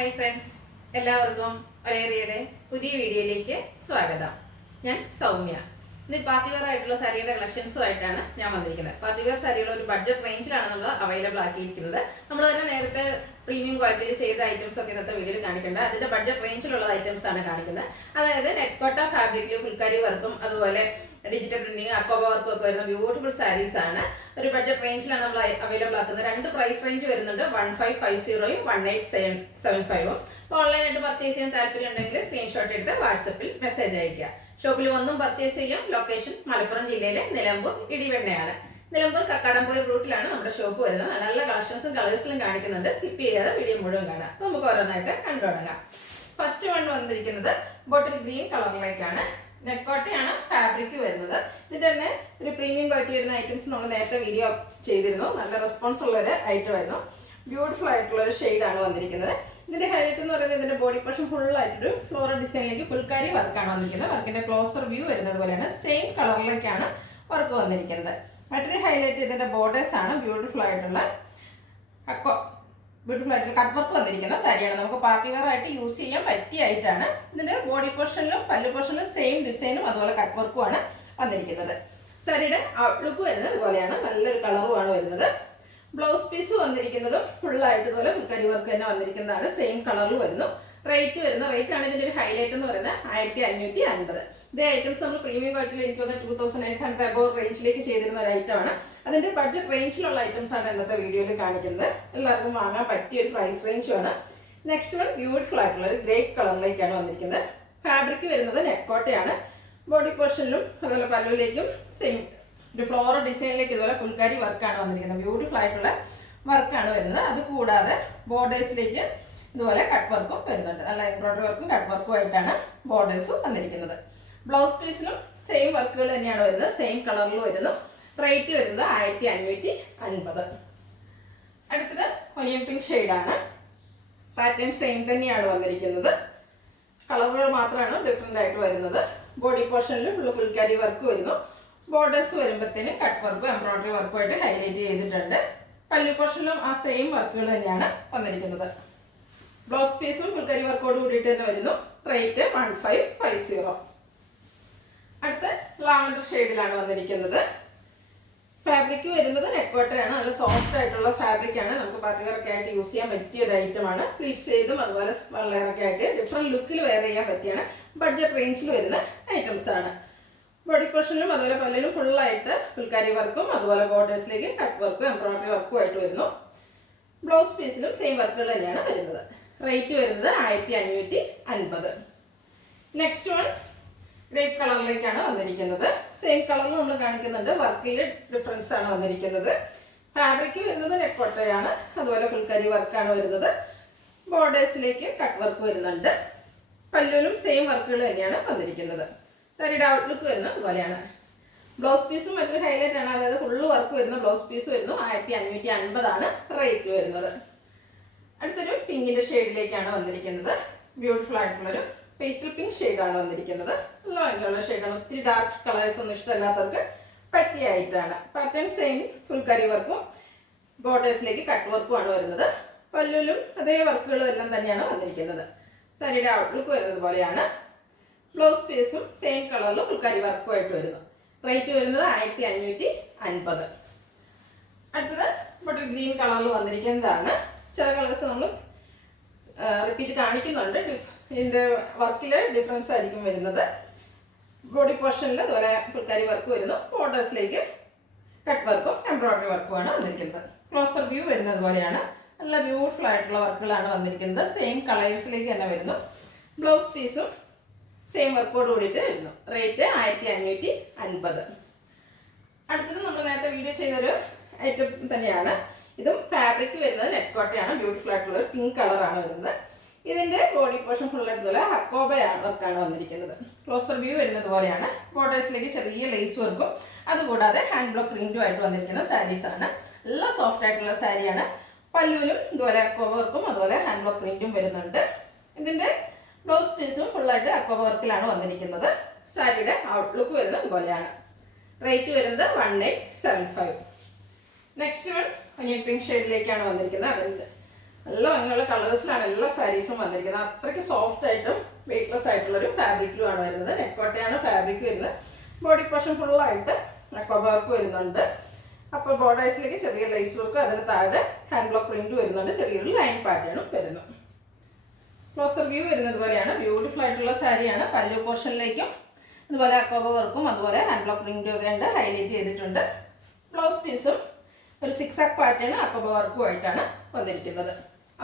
Hi friends, എല്ലാവർക്കും ഒരേറിയുടെ പുതിയ വീഡിയോയിലേക്ക് സ്വാഗതം. ഞാൻ സൗമ്യ. ഇന്ന് പാർട്ടി വെയർ ആയിട്ടുള്ള സാരിയുടെ കളക്ഷൻസുമായിട്ടാണ് ഞാൻ വന്നിരിക്കുന്നത്. പാർട്ടി വെയർ സാരികൾ ഒരു ബഡ്ജറ്റ് റേഞ്ചിലാണ് നമ്മൾ അവൈലബിൾ ആക്കിയിരിക്കുന്നത്. നമ്മൾ തന്നെ നേരത്തെ പ്രീമിയം ക്വാളിറ്റിയിൽ ചെയ്ത ഐറ്റംസ് ഒക്കെ ഇന്നത്തെ വീഡിയോയിൽ കാണിക്കേണ്ടത് അതിന്റെ ബഡ്ജറ്റ് റേഞ്ചിലുള്ള ഐറ്റംസ് ആണ് കാണിക്കുന്നത്. അതായത് നെറ്റ്കോട്ട ഫാബ്രിക്കിൽ ഫുൾക്കാരി വർക്കും അതുപോലെ ഡിജിറ്റൽ പ്രിന്റിങ് അക്കോബ വർക്കും ഒക്കെ വരുന്ന ബ്യൂട്ടിഫുൾ സാരീസ് ആണ്. ഒരു ബഡ്ജറ്റ് റേഞ്ചിലാണ് നമ്മൾ അവൈലബിൾ ആക്കുന്നത്. രണ്ട് പ്രൈസ് റേഞ്ച് വരുന്നുണ്ട്, 1550 1875. അപ്പോൾ ഓൺലൈനായിട്ട് പർച്ചേസ് ചെയ്യാൻ താല്പര്യം ഉണ്ടെങ്കിൽ സ്ക്രീൻഷോട്ട് എടുത്ത് വാട്സപ്പിൽ മെസ്സേജ് അയക്കുക. ഷോപ്പിൽ വന്നും പർച്ചേസ് ചെയ്യാം. ലൊക്കേഷൻ മലപ്പുറം ജില്ലയിലെ നിലമ്പൂർ ഇടിവെണ്ണയാണ്. നിലമ്പൂർ കക്കാടംപോയി റൂട്ടിലാണ് നമ്മുടെ ഷോപ്പ് വരുന്നത്. നല്ല കളക്ഷൻസും കളേഴ്സിലും കാണിക്കുന്നുണ്ട്. സ്കിപ്പ് ചെയ്യാതെ വീഡിയോ മുഴുവൻ കാണാം. അപ്പോൾ നമുക്ക് ഓരോന്നായിട്ട് കണ്ടു തുടങ്ങാം. ഫസ്റ്റ് വൺ വന്നിരിക്കുന്നത് ബോട്ടിൽ ഗ്രീൻ കളറിലേക്കാണ്. നെറ്റ്കോട്ടയാണ് ഫാബ്രിക് വരുന്നത്. ഇതിന്റെ തന്നെ ഒരു പ്രീമിയം ക്വാളിറ്റി വരുന്ന ഐറ്റംസ് നമ്മൾ നേരത്തെ വീഡിയോ ചെയ്തിരുന്നു. നല്ല റെസ്പോൺസ് ഉള്ള ഒരു ഐറ്റം ആയിരുന്നു. ബ്യൂട്ടിഫുൾ ആയിട്ടുള്ള ഒരു ഷെയ്ഡാണ് വന്നിരിക്കുന്നത്. ഇതിന്റെ ഹൈലൈറ്റ് എന്ന് പറയുന്നത് ഇതിന്റെ ബോഡി പോർഷൻ ഫുൾ ആയിട്ടൊരു ഫ്ലോറൽ ഡിസൈനിലേക്ക് ഫുൾക്കാരി വർക്കാണ് വന്നിരിക്കുന്നത്. വർക്കിന്റെ ക്ലോസർ വ്യൂ വരുന്നത് പോലെയാണ്. സെയിം കളറിലേക്കാണ് വർക്ക് വന്നിരിക്കുന്നത്. മറ്റൊരു ഹൈലൈറ്റ് ഇതിന്റെ ബോർഡേഴ്സ് ആണ്. ബ്യൂട്ടിഫുൾ ആയിട്ടുള്ള കട്ട് വർക്ക് വന്നിരിക്കുന്ന സാരിയാണ്. നമുക്ക് പാർട്ടി വെയർ ആയിട്ട് യൂസ് ചെയ്യാൻ പറ്റിയ ആയിട്ടാണ്. ഇതിന്റെ ബോഡി പോർഷനിലും പല്ലു പോർഷനിലും സെയിം ഡിസൈനും അതുപോലെ കട്ട് വർക്കും ആണ് വന്നിരിക്കുന്നത്. സാരിയുടെ ഔട്ട്ലുക്ക് വരുന്നത് ഇതുപോലെയാണ്. നല്ലൊരു കളറുമാണ് വരുന്നത്. ബ്ലൗസ് പീസ് വന്നിരിക്കുന്നതും ഫുള്ളായിട്ട് ഇതുപോലെ കരി വർക്ക് തന്നെ വന്നിരിക്കുന്നതാണ്. സെയിം കളറിൽ വരുന്നു. റേറ്റ് ആണ് ഇതിന്റെ ഒരു ഹൈലൈറ്റ് എന്ന് പറയുന്നത് 1550. ഇതേ ഐറ്റംസ് നമ്മൾ പ്രീമിയം ക്വാളിറ്റിയിൽ എനിക്ക് തോന്നുന്നത് 2800 അബോവ് റേഞ്ചിലേക്ക് ചെയ്തിരുന്ന ഒരു ഐറ്റമാണ്. അതിന്റെ ബഡ്ജറ്റ് റേഞ്ചിലുള്ള ഐറ്റംസ് ആണ് ഇന്നത്തെ വീഡിയോയിൽ കാണിക്കുന്നത്. എല്ലാവർക്കും വാങ്ങാൻ പറ്റിയ ഒരു പ്രൈസ് റേഞ്ചുമാണ്. നെക്സ്റ്റ് വൺ ബ്യൂട്ടിഫുൾ ആയിട്ടുള്ള ഒരു ഗ്രേ കളറിലേക്കാണ് വന്നിരിക്കുന്നത്. ഫാബ്രിക് വരുന്നത് നെറ്റ്കോട്ടയാണ്. ബോഡി പോർഷനിലും അതുപോലെ പല്ലുവിലേക്കും സെയിം ഒരു ഫ്ലോറൽ ഡിസൈനിലേക്ക് ഇതുപോലെ ഫുൾക്കാരി വർക്കാണ് വന്നിരിക്കുന്നത്. ബ്യൂട്ടിഫുൾ ആയിട്ടുള്ള വർക്കാണ് വരുന്നത്. അതുകൂടാതെ ബോർഡേഴ്സിലേക്ക് ഇതുപോലെ കട്ട് വർക്കും വരുന്നുണ്ട്. നല്ല എംബ്രോയിഡറി വർക്കും കട്ട് വർക്കും ആയിട്ടാണ് ബോർഡേഴ്സും വന്നിരിക്കുന്നത്. ബ്ലൗസ് പീസിലും സെയിം വർക്കുകൾ തന്നെയാണ് വരുന്നത്. സെയിം കളറിൽ വരുന്നു. റേറ്റ് വരുന്നത് 1550. അടുത്തത് ഒനിയൻ പിങ്ക് ഷെയ്ഡാണ്. പാറ്റേൺ സെയിം തന്നെയാണ് വന്നിരിക്കുന്നത്. കളറുകൾ മാത്രമാണ് ഡിഫറെൻ്റ് ആയിട്ട് വരുന്നത്. ബോഡി പോർഷനിൽ ഫുൾക്കാരി വർക്ക് വരുന്നു. ബോർഡേഴ്സ് വരുമ്പോഴത്തേനും കട്ട് വർക്കും എംബ്രോയിഡറി വർക്കും ആയിട്ട് ഹൈലൈറ്റ് ചെയ്തിട്ടുണ്ട്. പല്ലു പോർഷനിലും ആ സെയിം വർക്കുകൾ തന്നെയാണ് വന്നിരിക്കുന്നത്. ബ്ലൗസ് പീസും ഫുൾക്കരി വർക്കോട് കൂടിയിട്ട് തന്നെ വരുന്നു. റേറ്റ് 1550. അടുത്ത ലാവൻഡർ ഷെയ്ഡിലാണ് വന്നിരിക്കുന്നത്. ഫാബ്രിക് വരുന്നത് നെറ്റ്കോട്ടയാണ്. നല്ല സോഫ്റ്റ് ആയിട്ടുള്ള ഫാബ്രിക് ആണ്. നമുക്ക് പാർട്ടി വെയർ ഒക്കെ ആയിട്ട് യൂസ് ചെയ്യാൻ പറ്റിയ ഒരു ഐറ്റമാണ്. പ്ലീറ്റ്സ് ചെയ്തും അതുപോലെ വെള്ളയൊക്കെ ആയിട്ട് ഡിഫറെൻറ്റ് ലുക്കിൽ വെയർ ചെയ്യാൻ പറ്റിയാണ്. ബഡ്ജറ്റ് റേഞ്ചിൽ വരുന്ന ഐറ്റംസ് ആണ്. ബോഡി പോർഷനിലും അതുപോലെ പല്ലിലും ഫുള്ളായിട്ട് ഫുൾക്കാരി വർക്കും അതുപോലെ ബോർഡേഴ്സിലേക്ക് കട്ട് വർക്കും എംബ്രോയിഡറി വർക്കും ആയിട്ട് വരുന്നു. ബ്ലൗസ് പീസിലും സെയിം വർക്കുകൾ തന്നെയാണ് വരുന്നത്. റേറ്റ് വരുന്നത് 1550. നെക്സ്റ്റ് വൺ ഗ്രേപ്പ് കളറിലേക്കാണ് വന്നിരിക്കുന്നത്. സെയിം കളറിൽ നമ്മൾ കാണിക്കുന്നുണ്ട്. വർക്കിൽ ഡിഫറൻസ് ആണ് വന്നിരിക്കുന്നത്. ഫാബ്രിക് വരുന്നത് നെറ്റ്കോട്ടയാണ്. അതുപോലെ ഫുൾക്കാരി വർക്കാണ് വരുന്നത്. ബോർഡേഴ്സിലേക്ക് കട്ട് വർക്ക് വരുന്നുണ്ട്. പല്ലുവിലും സെയിം വർക്കുകൾ തന്നെയാണ് വന്നിരിക്കുന്നത്. സാരിയുടെ ഔട്ട്ലുക്ക് വരുന്നത് അതുപോലെയാണ്. ബ്ലൗസ് പീസും മറ്റൊരു ഹൈലൈറ്റ് ആണ്. അതായത് ഫുള്ള് വർക്ക് വരുന്ന ബ്ലൗസ് പീസ് വരുന്നു. 1550 ആണ് റേറ്റ് വരുന്നത്. അടുത്തൊരു പിങ്കിന്റെ ഷെയ്ഡിലേക്കാണ് വന്നിരിക്കുന്നത്. ബ്യൂട്ടിഫുൾ ആയിട്ടുള്ളൊരു പേസ്റ്റൽ പിങ്ക് ഷെയ്ഡാണ് വന്നിരിക്കുന്നത്. നല്ല ഭംഗിയുള്ള ഷെയ്ഡാണ്. ഒത്തിരി ഡാർക്ക് കളേഴ്സ് ഒന്നും ഇഷ്ടമല്ലാത്തവർക്ക് പറ്റിയ ആയിട്ടാണ്. പാറ്റേൺ സെയിം ഫുൾക്കാരി വർക്കും ബോർഡേഴ്സിലേക്ക് കട്ട് വർക്കും ആണ് വരുന്നത്. പല്ലുവിലും അതേ വർക്കുകൾ എല്ലാം തന്നെയാണ് വന്നിരിക്കുന്നത്. സാരിയുടെ ഔട്ട്ലുക്ക് വരുന്നത് പോലെയാണ്. ബ്ലൗസ് പീസും സെയിം കളറിൽ ഫുൾക്കാരി വർക്കും ആയിട്ട് വരുന്നു. റേറ്റ് വരുന്നത് 1550. അടുത്തത് ബോട്ടിൽ ഗ്രീൻ കളറിൽ വന്നിരിക്കുന്നതാണ്. ചില കളേഴ്സ് നമ്മൾ റിപ്പീറ്റ് കാണിക്കുന്നുണ്ട്. ഇതിൻ്റെ വർക്കിൽ ഡിഫറൻസ് ആയിരിക്കും വരുന്നത്. ബോഡി പോർഷനിൽ അതുപോലെ ഫുൾക്കാരി വർക്ക് വരുന്നു. ബോർഡേഴ്സിലേക്ക് കട്ട് വർക്കും എംബ്രോയിഡറി വർക്കുമാണ് വന്നിരിക്കുന്നത്. ക്ലോസർ വ്യൂ വരുന്നത് പോലെയാണ്. നല്ല ബ്യൂട്ടിഫുൾ ആയിട്ടുള്ള വർക്കുകളാണ് വന്നിരിക്കുന്നത്. സെയിം കളേഴ്സിലേക്ക് തന്നെ വരുന്നു. ബ്ലൗസ് പീസും സെയിം വർക്കോട് കൂടിയിട്ട് വരുന്നു. റേറ്റ് 1550. അടുത്തത് നമ്മൾ നേരത്തെ വീഡിയോ ചെയ്തൊരു ഐറ്റം തന്നെയാണ്. ഇതും ഫാബ്രിക് വരുന്നത് നെറ്റ്കോട്ടയാണ്. ബ്യൂട്ടിഫുൾ ആയിട്ടുള്ള പിങ്ക് കളറാണ് വരുന്നത്. ഇതിന്റെ ബോഡി പോർഷൻ ഫുള്ളായിട്ടുള്ള അക്കോബ വർക്കാണ് വന്നിരിക്കുന്നത്. ക്ലോസർ വ്യൂ വരുന്നത് പോലെയാണ്. ബോർഡേഴ്സിലേക്ക് ചെറിയ ലേസ് വർക്കും അതുകൂടാതെ ഹാൻഡ് ബ്ലോക്ക് പ്രിന്റും ആയിട്ട് വന്നിരിക്കുന്ന സാരീസ് ആണ്. നല്ല സോഫ്റ്റ് ആയിട്ടുള്ള സാരിയാണ്. പല്ലുവിലും ഇതുപോലെ അക്കോബ വർക്കും അതുപോലെ ഹാൻഡ് ബ്ലോക്ക് പ്രിന്റും വരുന്നുണ്ട്. ഇതിന്റെ ബ്ലൗസ് പീസും ഫുള്ളായിട്ട് അക്കോബ വർക്കിലാണ് വന്നിരിക്കുന്നത്. സാരിയുടെ ഔട്ട്ലുക്ക് വരുന്നത് ഇതുപോലെയാണ്. റേറ്റ് വരുന്നത് 1875. നെക്സ്റ്റ് വൺ ഒനിയൻ പിങ്ക് ഷെയ്ഡിലേക്കാണ് വന്നിരിക്കുന്നത്. അതിൻ്റെ നല്ല ഭംഗിയുള്ള കളേഴ്സിലാണ് എല്ലാ സാരീസും വന്നിരിക്കുന്നത്. അത്രയ്ക്ക് സോഫ്റ്റ് ആയിട്ടും വെയ്റ്റ്ലെസ് ആയിട്ടുള്ളൊരു ഫാബ്രിക്കിലുമാണ് വരുന്നത്. നെക്കോട്ടയാണ് ഫാബ്രിക് വരുന്നത്. ബോഡി പോർഷൻ ഫുള്ളായിട്ട് അക്വാബ വർക്ക് വരുന്നുണ്ട്. അപ്പോൾ ബോർഡേഴ്സിലേക്ക് ചെറിയ ലൈസ് വർക്ക്, അതിന് താഴെ ഹാൻഡ് ബ്ലോക്ക് പ്രിന്റ് വരുന്നുണ്ട്. ചെറിയൊരു ലൈൻ പാറ്റേണും വരുന്നു. ക്ലോസർ വ്യൂ വരുന്നത് പോലെയാണ്. ബ്യൂട്ടിഫുൾ ആയിട്ടുള്ള സാരിയാണ്. പല്ലു പോർഷനിലേക്കും അതുപോലെ അക്വാബ വർക്കും അതുപോലെ ഹാൻഡ് ബ്ലോക്ക് പ്രിന്റും ഒക്കെ ഉണ്ട്, ഹൈലൈറ്റ് ചെയ്തിട്ടുണ്ട്. ബ്ലൗസ് പീസും ഒരു 6 ആക്ക് പാറ്റേൺ അക്വാബ വർക്കും ആയിട്ടാണ് വന്നിരിക്കുന്നത്.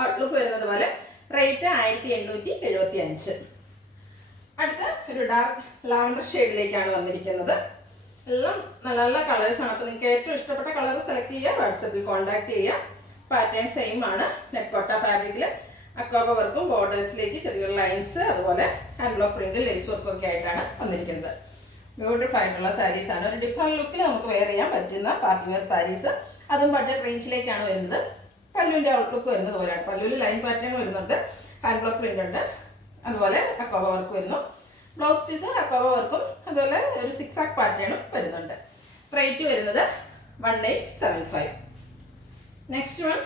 ഔട്ട്ലുക്ക് വരുന്നത് പോലെ. റേറ്റ് 1875. അടുത്ത ഒരു ഡാർക്ക് ലാവൻഡർ ഷെയ്ഡിലേക്കാണ് വന്നിരിക്കുന്നത്. എല്ലാം നല്ല നല്ല കളേഴ്സാണ്. അപ്പോൾ നിങ്ങൾക്ക് ഏറ്റവും ഇഷ്ടപ്പെട്ട കളർ സെലക്ട് ചെയ്യുക, വാട്സപ്പിൽ കോൺടാക്ട് ചെയ്യുക. പാറ്റേൺ സെയിം ആണ്. നെക്കോട്ട ഫാബ്രിക്കിൽ അക്വാബ വർക്കും ബോർഡേഴ്സിലേക്ക് ചെറിയൊരു ലൈൻസ് അതുപോലെ ഹാൻഡ് ബ്ലോക്ക് പ്രിന്റ് ലേസ് വർക്കും ഒക്കെ ആയിട്ടാണ് വന്നിരിക്കുന്നത്. ബ്യൂട്ടിഫുൾ ആയിട്ടുള്ള സാരീസാണ്. ഒരു ഡിഫറെൻറ്റ് ലുക്കിൽ നമുക്ക് വെയർ ചെയ്യാൻ പറ്റുന്ന പാർട്ടി വെയർ സാരീസ്. അതും ബഡ്ജറ്റ് റേഞ്ചിലേക്കാണ് വരുന്നത്. പല്ലുവിൻ്റെ ഔട്ട്ലുക്ക് വരുന്നത് പോലെയാണ്. പല്ലുവിൽ ലൈൻ പാറ്റേൺ വരുന്നുണ്ട്, ഹാൻഡ് ബ്ലോക്ക് പ്രിന്റ് ഉണ്ട്, അതുപോലെ അക്വാബ വർക്ക് വരുന്നു. ബ്ലൗസ് പീസ് അക്വാബ വർക്കും അതുപോലെ ഒരു 6 ആക്ക് പാറ്റേണും വരുന്നുണ്ട്. റേറ്റ് വരുന്നത് 1875. നെക്സ്റ്റ് വൺ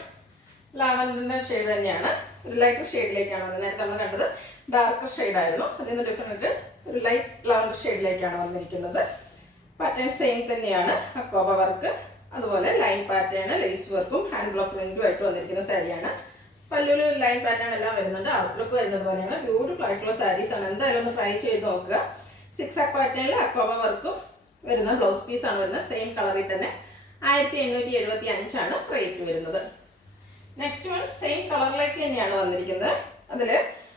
ലാവൻഡറിൻ്റെ ഷെയ്ഡ് തന്നെയാണ്. ഒരു ലൈറ്റർ ഷെയ്ഡിലേക്കാണ് വന്നത്. നേരത്തെ നമ്മൾ കണ്ടത് ഡാർക്കർ ഷെയ്ഡായിരുന്നു. അതിൽ നിന്ന് ഡിഫറെൻറ്റ് ഒരു ലൈറ്റ് ലാവൻഡർ ഷെയ്ഡിലേക്കാണ് വന്നിരിക്കുന്നത്. പാറ്റേൺ സെയിം തന്നെയാണ്. അക്വാബ വർക്ക് അതുപോലെ ലൈൻ പാറ്റേൺ ലേസ് വർക്കും ഹാൻഡ് ബ്ലോക്ക് പ്രിന്റും ആയിട്ട് വന്നിരിക്കുന്ന സാരിയാണ്. പല്ലുവിൽ ലൈൻ പാറ്റേൺ എല്ലാം വരുന്നുണ്ട്. ഔട്ട്ലുക്ക് വരുന്നത് പോലെയാണ്. ബ്യൂട്ടിഫുൾ ആയിട്ടുള്ള സാരീസാണ്. എന്തായാലും ഒന്ന് ട്രൈ ചെയ്ത് നോക്കുക. 6 ആക്ക് പാറ്റേണിൽ അക്വാബ വർക്കും വരുന്ന ബ്ലൗസ് പീസാണ് വരുന്നത്. സെയിം കളറിൽ തന്നെ 1875 റേറ്റ് വരുന്നത്. നെക്സ്റ്റ് വൺ സെയിം കളറിലേക്ക് തന്നെയാണ് വന്നിരിക്കുന്നത്. അതിൽ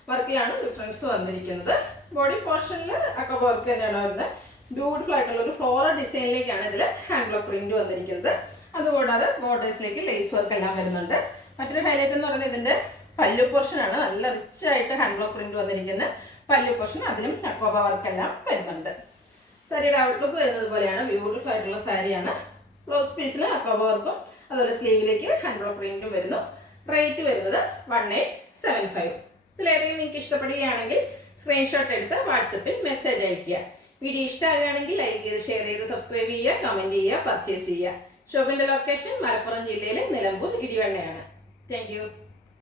വർക്കിലാണ് ഡിഫറൻസ് വന്നിരിക്കുന്നത്. ബോഡി പോർഷനിൽ അക്വാബ വർക്ക് തന്നെയാണ് വരുന്നത്. ബ്യൂട്ടിഫുൾ ആയിട്ടുള്ള ഒരു ഫ്ലോറൽ ഡിസൈനിലേക്കാണ് ഇതിൽ ഹാൻഡ് ബ്ലോക്ക് പ്രിന്റ് വന്നിരിക്കുന്നത്. അതുകൂടാതെ ബോർഡേഴ്സിലേക്ക് ലേസ് വർക്ക് എല്ലാം വരുന്നുണ്ട്. മറ്റൊരു ഹൈലൈറ്റ് എന്ന് പറയുന്നത് ഇതിൻ്റെ പല്ലു പോർഷനാണ്. നല്ല റിച്ച് ആയിട്ട് ഹാൻഡ് ബ്ലോക്ക് പ്രിന്റ് വന്നിരിക്കുന്നത്. പല്ലു പോർഷൻ അതിലും അക്വാബ വർക്ക് എല്ലാം വരുന്നുണ്ട്. സാരിയുടെ ഔട്ട്ലുക്ക് വരുന്നത് പോലെയാണ്. ബ്യൂട്ടിഫുൾ ആയിട്ടുള്ള സാരിയാണ്. ബ്ലൗസ് പീസിൽ അക്വാബ വർക്കും അതുപോലെ സ്ലീവിലേക്ക് ഹാൻഡ് ബ്ലോക്ക് പ്രിന്റും വരുന്നു. റേറ്റ് വരുന്നത് 1875. ഇതിലേതെങ്കിലും നിങ്ങൾക്ക് ഇഷ്ടപ്പെടുകയാണെങ്കിൽ സ്ക്രീൻഷോട്ട് എടുത്ത് വാട്സപ്പിൽ മെസ്സേജ് അയയ്ക്കുക. വീഡിയോ ഇഷ്ടമാകുകയാണെങ്കിൽ ലൈക്ക് ചെയ്ത് ഷെയർ ചെയ്ത് സബ്സ്ക്രൈബ് ചെയ്യുക, കമൻറ്റ് ചെയ്യുക, പർച്ചേസ് ചെയ്യുക. ഷോപ്പിൻ്റെ ലൊക്കേഷൻ മലപ്പുറം ജില്ലയിലെ നിലമ്പൂർ ഇടിവണ്ണയാണ്. Thank you.